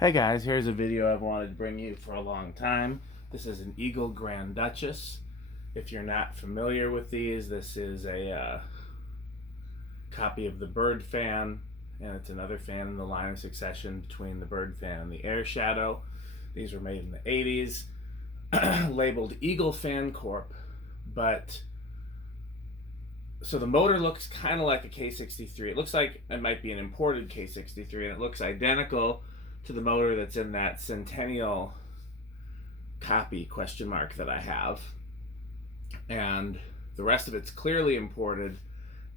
Hey guys, here's a video I've wanted to bring you for a long time. This is an Eagle Grand Duchess. If you're not familiar with these, this is a copy of the Bird Fan, and it's another fan in the line of succession between the Bird Fan and the Air Shadow. These were made in the 80s, labeled Eagle Fan Corp, but so the motor looks kind of like a K63. It looks like it might be an imported K63, and it looks identical to the motor that's in that Centennial copy question mark that I have. And the rest of it's clearly imported,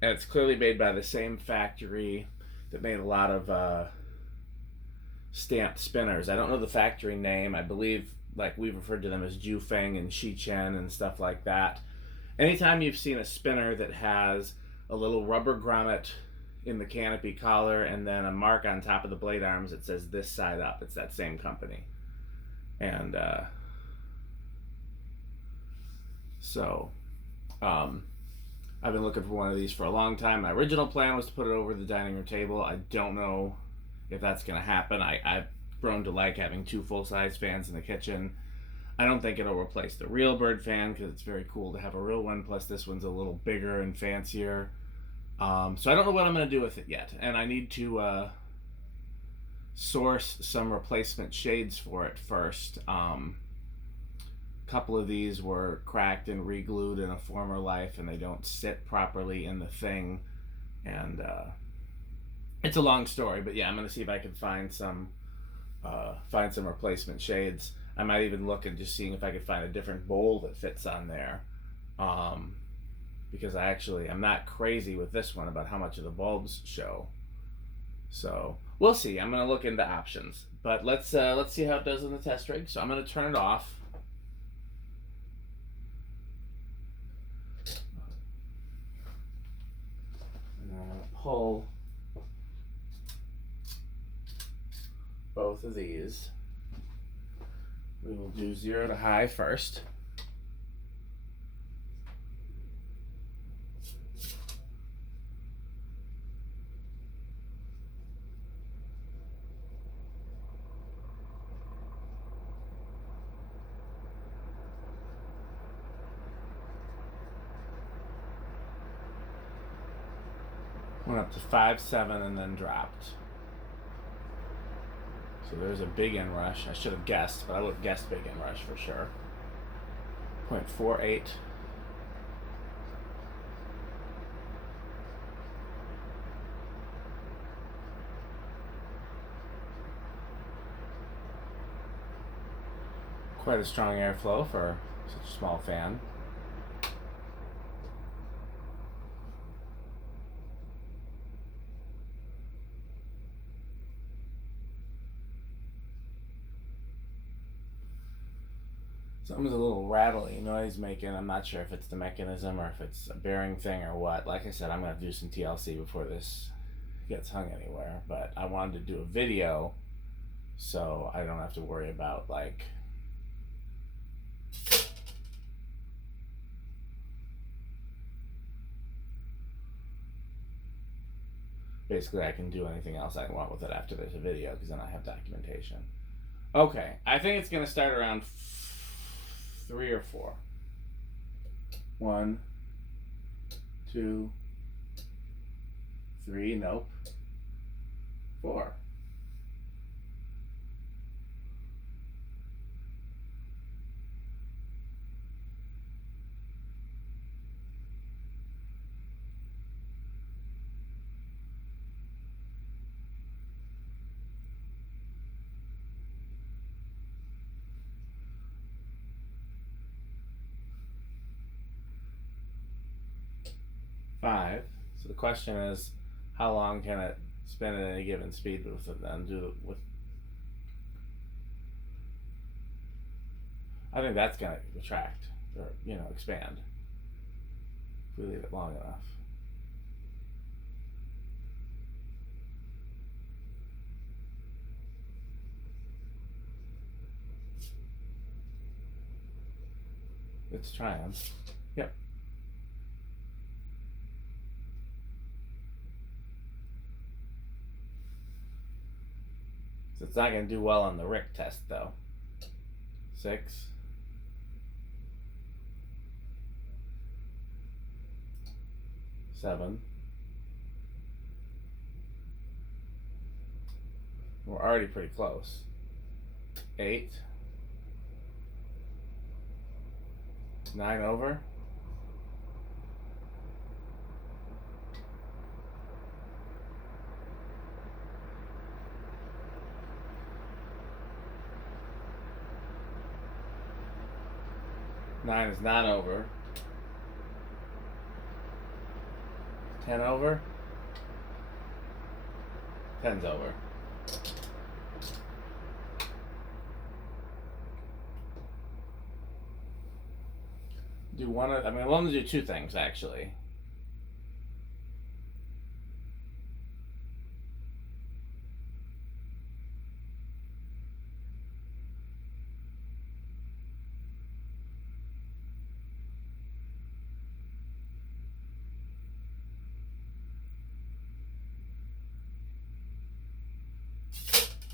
and it's clearly made by the same factory that made a lot of stamped spinners. I don't know the factory name. I believe like we've referred to them as Jufeng and Shichen and stuff like that. Anytime you've seen a spinner that has a little rubber grommet in the canopy collar and then a mark on top of the blade arms that says this side up, it's that same company. And I've been looking for one of these for a long time. My original plan was to put it over the dining room table. I don't know if that's going to happen. I've grown to like having two full-size fans in the kitchen. I don't think it'll replace the real Bird Fan because it's very cool to have a real one, plus this one's a little bigger and fancier. So I don't know what I'm going to do with it yet, and I need to source some replacement shades for it first. A couple of these were cracked and re-glued in a former life, and they don't sit properly in the thing, and it's a long story, but yeah, I'm going to see if I can find some replacement shades. I might even look at just seeing if I could find a different bowl that fits on there. Because I'm not crazy with this one about how much of the bulbs show. So we'll see. I'm gonna look into options, but let's see how it does in the test rig. So I'm gonna turn it off. And I'm gonna pull both of these. We will do 0 to high first. Went up to 5.7 and then dropped. So there's a big inrush. I should have guessed, but I would have guessed big inrush for sure. 0.48. Quite a strong airflow for such a small fan. Something's a little rattly noise making. I'm not sure if it's the mechanism or if it's a bearing thing or what. Like I said, I'm going to do some TLC before this gets hung anywhere. But I wanted to do a video so I don't have to worry about like basically I can do anything else I want with it after there's a video because then I have documentation. Okay, I think it's going to start around 3 or 4. 1, 2, 3, nope. 4. Five. So the question is, how long can it spin at any given speed with it? Then I think that's gonna retract or expand if we leave it long enough. It's trying. Yep. It's not going to do well on the Rick test, though. 6. 7. We're already pretty close. 8. 9 over. Nine is not over. 10 over. 10's over. Do one of, I mean, I want to do 2 things actually.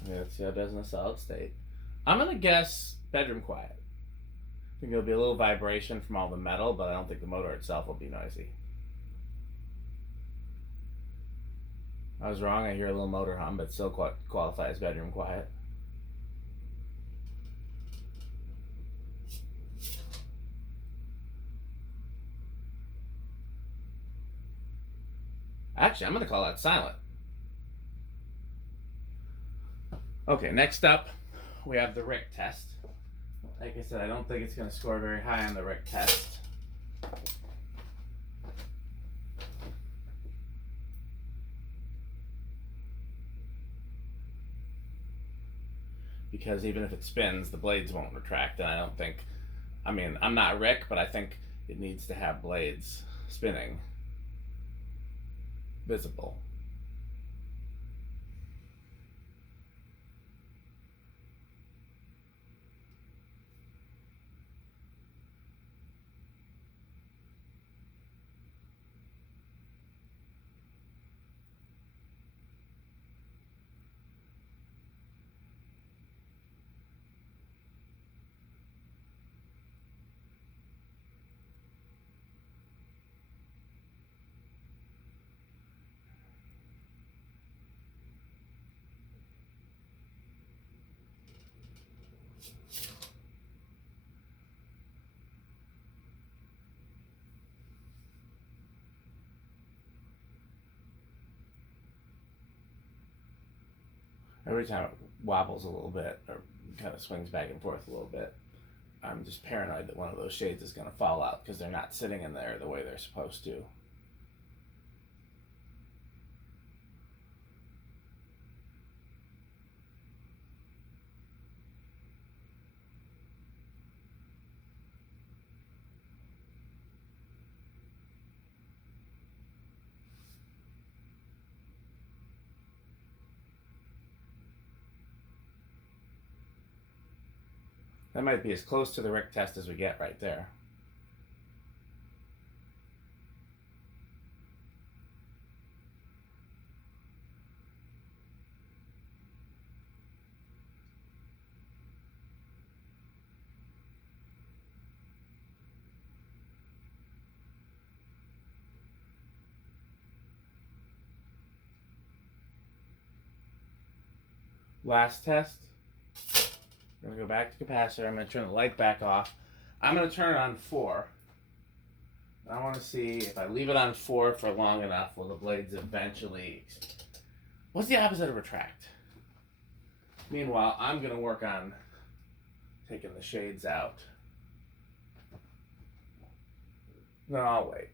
Yeah, let's see how it does in a solid state. I'm going to guess bedroom quiet. I think there'll be a little vibration from all the metal, but I don't think the motor itself will be noisy. I was wrong. I hear a little motor hum, but still qualifies bedroom quiet. Actually, I'm going to call that silent. Okay, next up, we have the Rick test. Like I said, I don't think it's going to score very high on the Rick test. Because even if it spins, the blades won't retract, and I don't think, I mean, I'm not Rick, but I think it needs to have blades spinning visible. Every time it wobbles a little bit or kind of swings back and forth a little bit, I'm just paranoid that one of those shades is going to fall out because they're not sitting in there the way they're supposed to. That might be as close to the Rick test as we get right there. Last test. We're going to go back to capacitor. I'm going to turn the light back off. I'm going to turn it on 4. I want to see if I leave it on 4 for long enough, will the blades eventually... What's the opposite of retract? Meanwhile, I'm going to work on taking the shades out. No, I'll wait.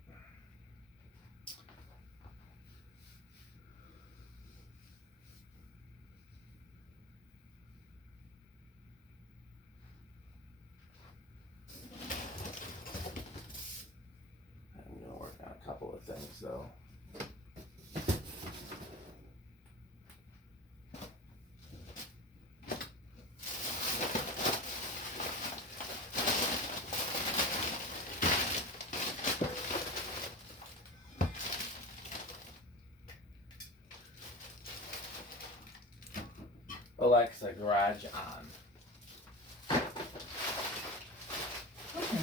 Couple of things though. Alexa garage on. Okay.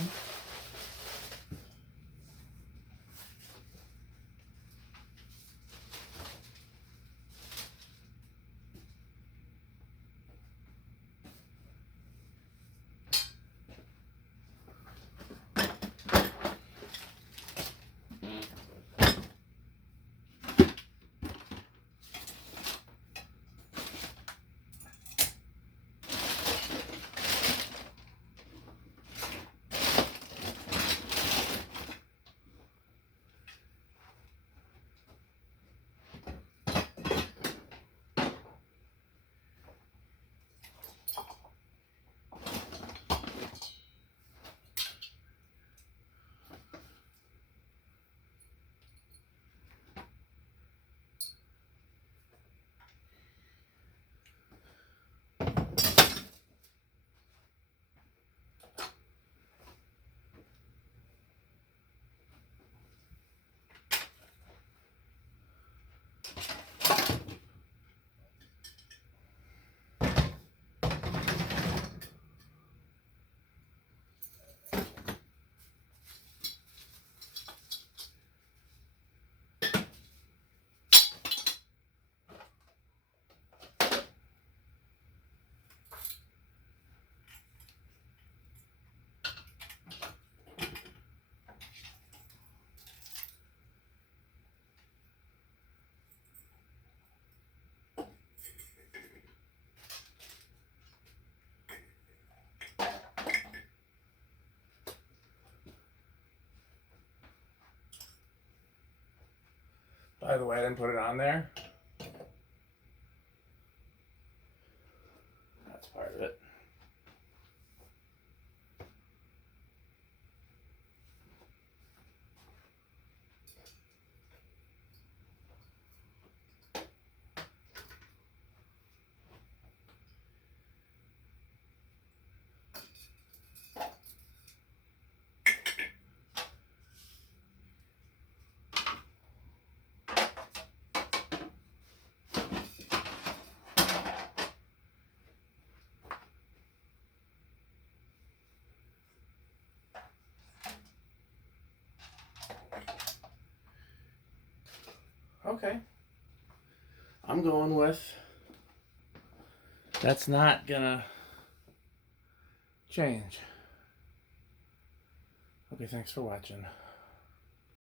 By the way, I didn't put it on there. That's part of it. Okay. I'm going with that's not gonna change. Okay, thanks for watching.